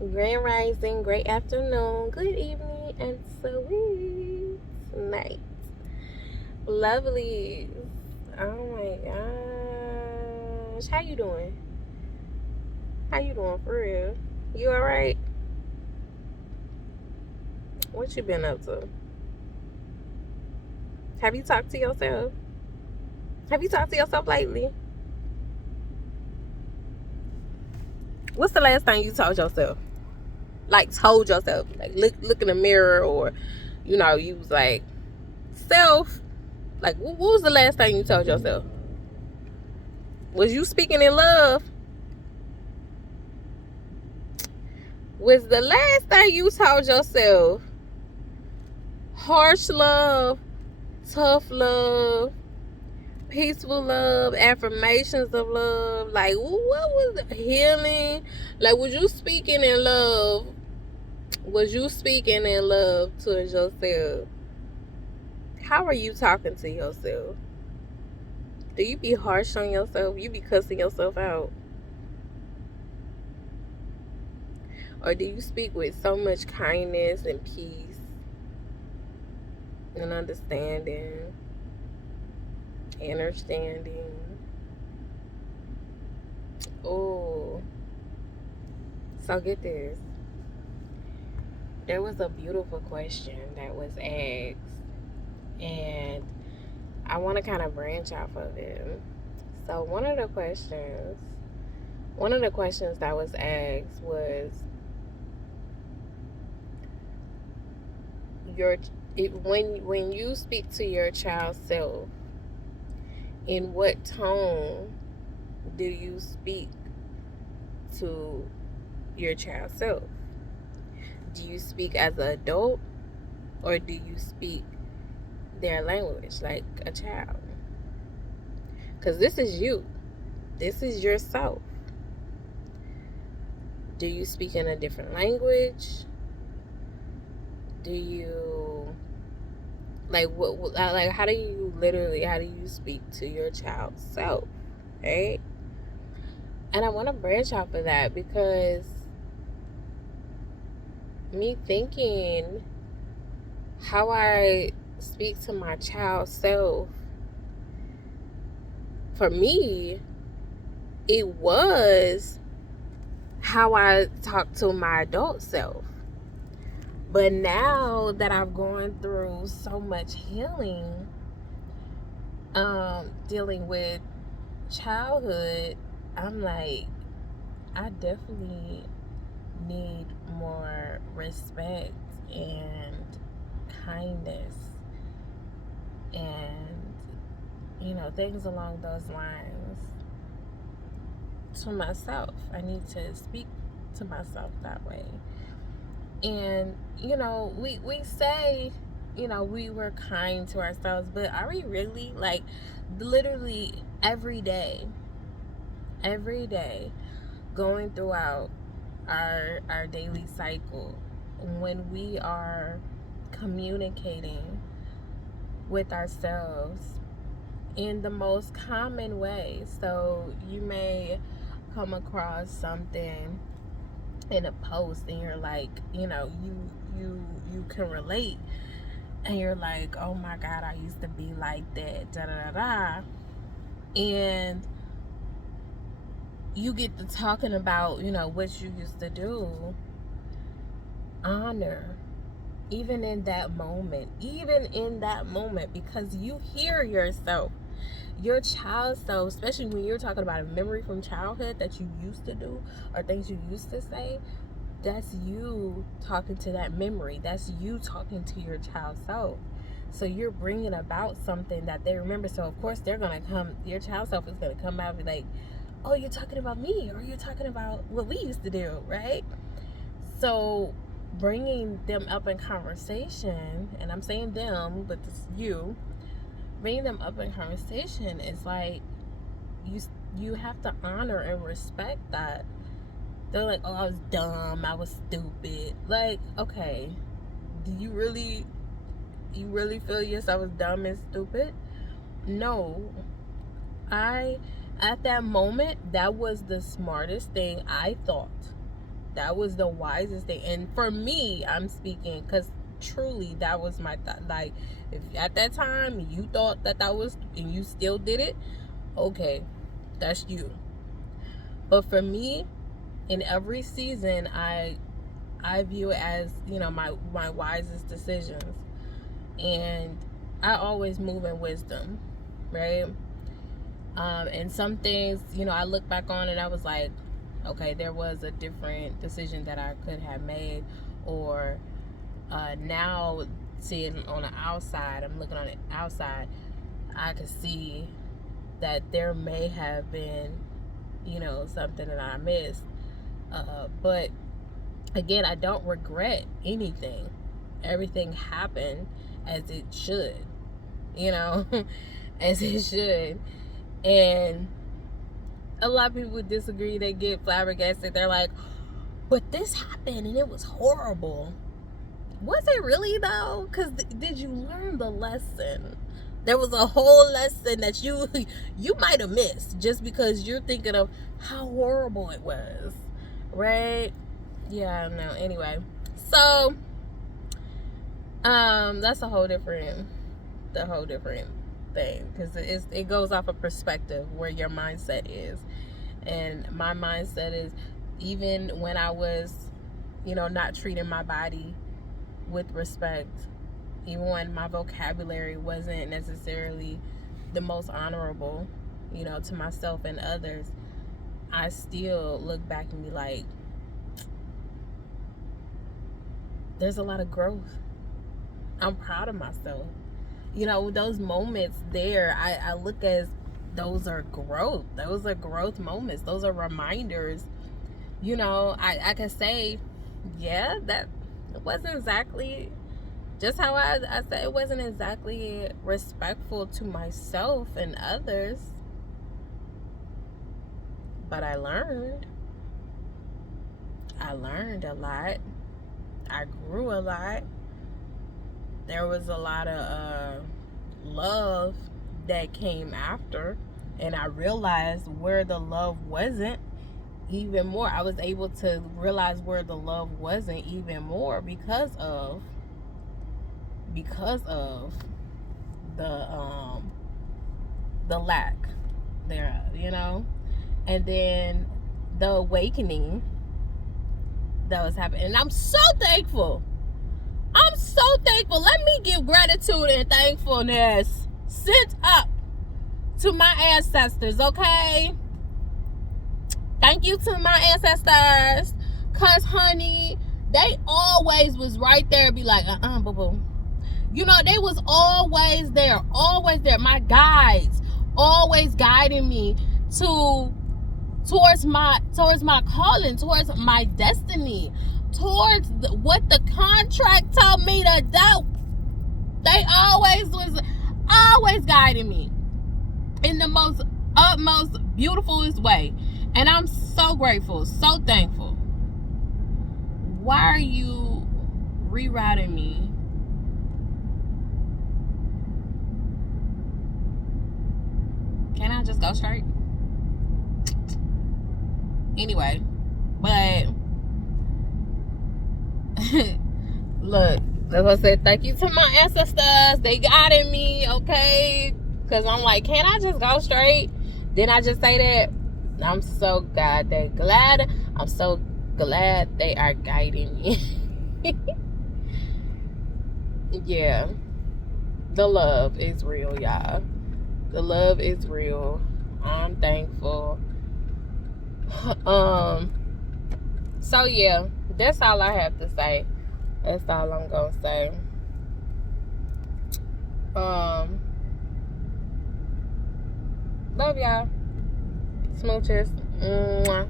Grand rising, great afternoon, good evening, and sweet night. Lovely. Oh my gosh. How you doing? How you doing for real? You alright? What you been up to? Have you talked to yourself? Have you talked to yourself lately? What's the last time you told yourself? Like told yourself. Like look in the mirror, or you was like, self. Like what was the last time you told yourself? Was you speaking in love? Was the last time you told yourself harsh love, tough love, peaceful love, affirmations of love? Like, what was the healing? Like, was you speaking in love? Was you speaking in love towards yourself? How are you talking to yourself? Do you be harsh on yourself? You be cussing yourself out? Or do you speak with so much kindness and peace and understanding? Understanding. Oh, so get this. There was a beautiful question that was asked, and I want to kind of branch off of it. So one of the questions that was asked was your when you speak to your child self, in what tone do you speak to your child self? Do you speak as an adult, or do you speak their language like a child? Because this is you. This is yourself. Do you speak in a different language? Do you how do you speak to your child self, right? And I want to branch off of that because me thinking how I speak to my child self, for me, it was how I talk to my adult self. But now that I've gone through so much healing, dealing with childhood, I'm like, I definitely need more respect and kindness and things along those lines to myself. I need to speak to myself that way. And we say we were kind to ourselves, but are we really? Like, literally every day going throughout our daily cycle, when we are communicating with ourselves in the most common way. So you may come across something in a post and you're like, you can relate, and you're like, oh my god, I used to be like that, da da da da. And you get to talking about what you used to do. Honor, even in that moment, because you hear yourself, your child self, especially when you're talking about a memory from childhood that you used to do or things you used to say. That's you talking to that memory. That's you talking to your child self. So you're bringing about something that they remember. So of course your child self is gonna come out and be like, oh, you're talking about me, or you're talking about what we used to do, right? So bringing them up in conversation, and I'm saying them, but it's you, bringing them up in conversation is like, you have to honor and respect that. They're like, oh, I was dumb, I was stupid. Like, okay, do you really feel yourself as dumb and stupid? No. At that moment, that was the smartest thing I thought That was the wisest thing. And for me, I'm speaking because truly that was my thought. Like, if at that time you thought that was, and you still did it, okay, that's you. But for me, in every season, I view it as, my wisest decisions. And I always move in wisdom, right? And some things, I look back on and I was like, okay, there was a different decision that I could have made. Or now, seeing on the outside, I'm looking on the outside, I could see that there may have been, something that I missed. But again, I don't regret anything. Everything happened as it should, as it should. And a lot of people would disagree. They get flabbergasted. They're like, but this happened and it was horrible. Was it really though? Because did you learn the lesson? There was a whole lesson that you might have missed just because you're thinking of how horrible it was, right? Yeah, no. Anyway, so that's a whole different thing, because it goes off of perspective where your mindset is. And my mindset is, even when I was, not treating my body with respect, even when my vocabulary wasn't necessarily the most honorable, to myself and others, I still look back and be like, there's a lot of growth. I'm proud of myself. Those moments there, I look as those are growth. Those are growth moments. Those are reminders. I can say, yeah, that wasn't exactly just how I said, it wasn't exactly respectful to myself and others. But I learned a lot. I grew a lot. There was a lot of love that came after, and I realized where the love wasn't even more. I was able to realize where the love wasn't even more because of the lack thereof, and then the awakening that was happening. And I'm so thankful. Let me give gratitude and thankfulness sent up to my ancestors, okay? Thank you to my ancestors. Cause honey, they always was right there, be like, boo-boo. They was always there. My guides, always guiding me towards my calling, towards my destiny, towards what the contract told me to do. They always guiding me in the most utmost beautifulest way. And I'm so grateful, so thankful. Why are you rerouting me? Can I just go straight? Anyway, but look, as I said, thank you to my ancestors. They guided me, okay? Because I'm like, can I just go straight? Didn't I just say that? I'm so glad. I'm so glad they are guiding me. Yeah. The love is real, y'all. The love is real. I'm thankful. So yeah, that's all I have to say. That's all I'm gonna say. Love y'all. Smooches. Mwah.